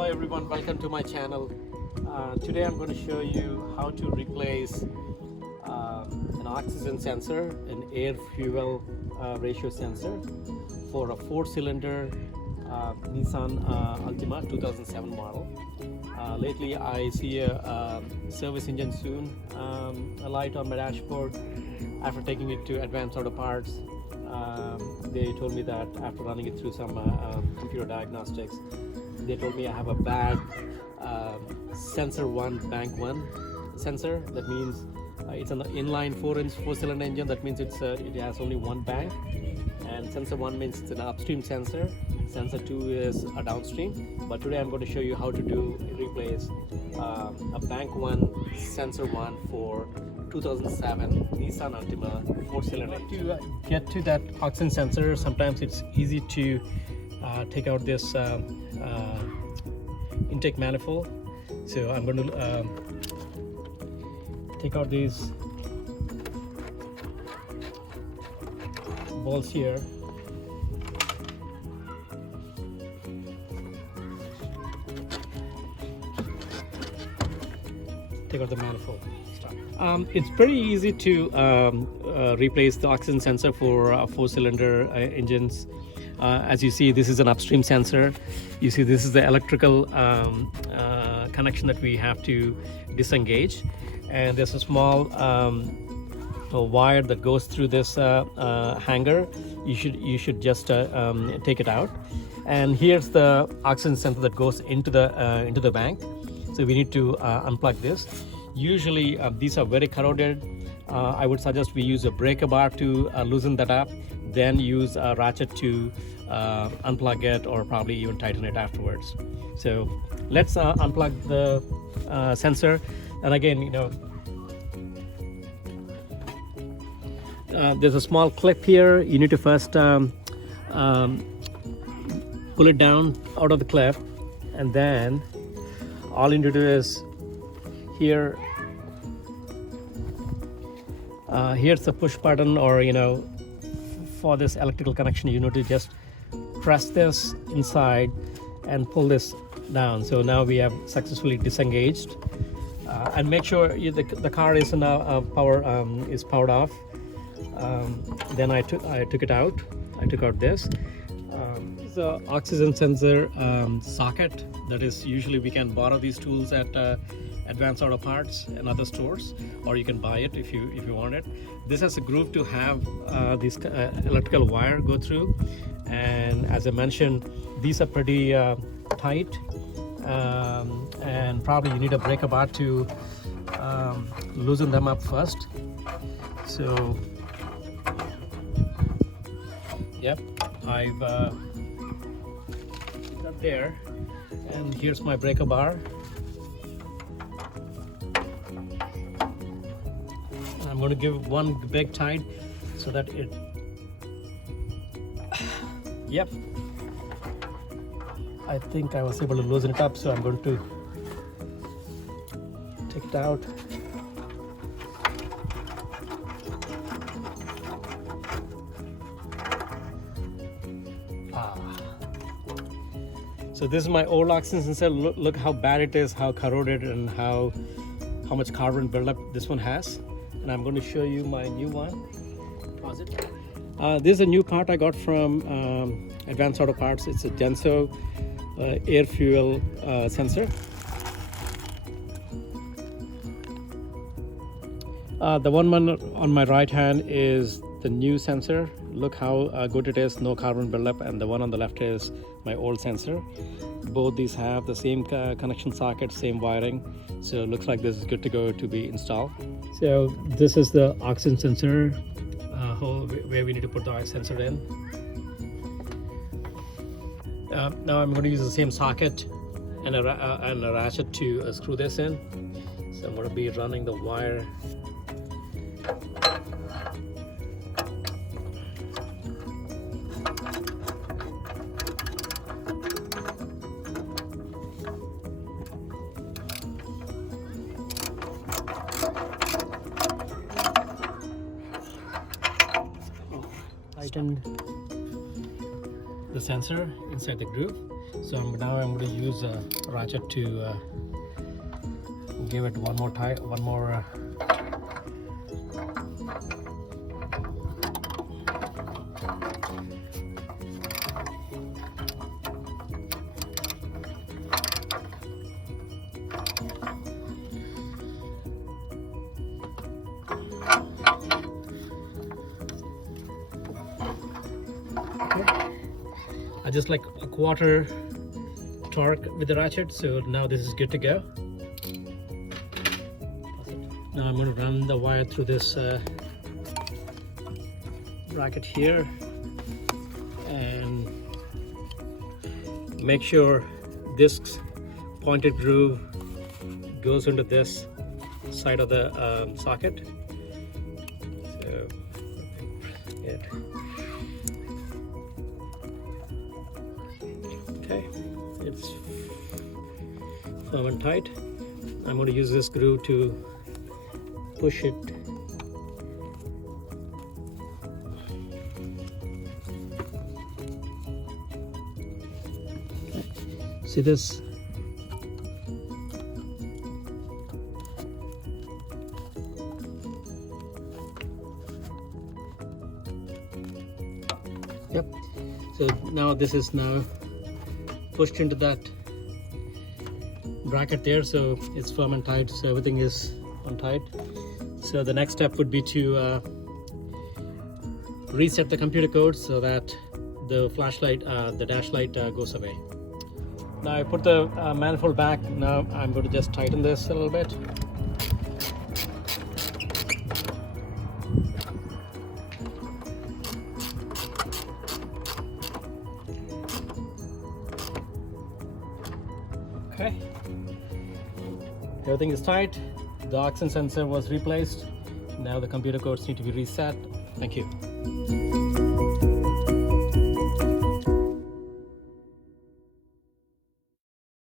Hello everyone, welcome to my channel. Today I'm going to show you how to replace an oxygen sensor, an air fuel ratio sensor for a 4-cylinder Nissan Altima 2007 model. Lately I see a service engine soon, a light on my dashboard. After taking it to Advanced Auto Parts, they told me that after running it through some computer diagnostics, they told me I have a bad sensor 1 bank 1 sensor. That means it's an inline 4-cylinder engine. That means it has only one bank, and sensor 1 means it's an upstream sensor. Sensor 2 is a downstream. But today I'm going to show you how to replace a bank 1 sensor 1 for 2007 Nissan Altima 4-cylinder. To get to that oxygen sensor, sometimes it's easy to take out this intake manifold. So I'm going to take out these bolts here. Take out the manifold. It's pretty easy to replace the oxygen sensor for 4-cylinder engines. As you see, this is an upstream sensor. You see, this is the electrical connection that we have to disengage, and there's a small wire that goes through this hanger. You should just take it out, and here's the oxygen sensor that goes into the bank. So we need to unplug this. Usually these are very corroded. I would suggest we use a breaker bar to loosen that up, then use a ratchet to unplug it, or probably even tighten it afterwards. So let's unplug the sensor. And again, you know, there's a small clip here. You need to first pull it down out of the clip, and then all you need to do is here. Here's the push button, or for this electrical connection, you need to just press this inside and pull this down. So now we have successfully disengaged, and make sure the car is now powered off. Then I took it out. I took out this. The oxygen sensor socket. That is, usually we can borrow these tools at Advanced Auto Parts and other stores, or you can buy it if you want it. This has a groove to have this electrical wire go through, and as I mentioned, these are pretty tight, and probably you need a breaker bar to loosen them up first. So yep, I've got there, and here's my breaker bar. I'm going to give one big tight so that it, yep, I think I was able to loosen it up, so I'm going to take it out. So this is my old oxygen sensor. Look how bad it is, how corroded, and how much carbon buildup this one has. And I'm going to show you my new one. Pause it. This is a new part I got from Advanced Auto Parts. It's a Denso air fuel sensor. The one on my right hand is the new sensor. Look how good it is, no carbon buildup, and the one on the left is my old sensor. Both these have the same connection socket, same wiring, so it looks like this is good to go to be installed. So this is the oxygen sensor hole where we need to put the oxygen sensor in. Now I'm going to use the same socket and a ratchet to screw this in. So I'm going to be running the wire. Tighten the sensor inside the groove. So now I'm going to use a ratchet to give it one more time, I just like a quarter torque with the ratchet, so now this is good to go. Now I'm going to run the wire through this bracket here and make sure this pointed groove goes into this side of the socket. So good. Okay, it's firm and tight. I'm going to use this groove to push it. See this? Yep. So now this is now pushed into that bracket there, so it's firm and tight, so everything is on tight. So the next step would be to reset the computer code so that the flashlight, the dash light goes away. Now I put the manifold back. Now I'm going to just tighten this a little bit. Okay, everything is tight. The oxygen sensor was replaced. Now the computer codes need to be reset. Thank you.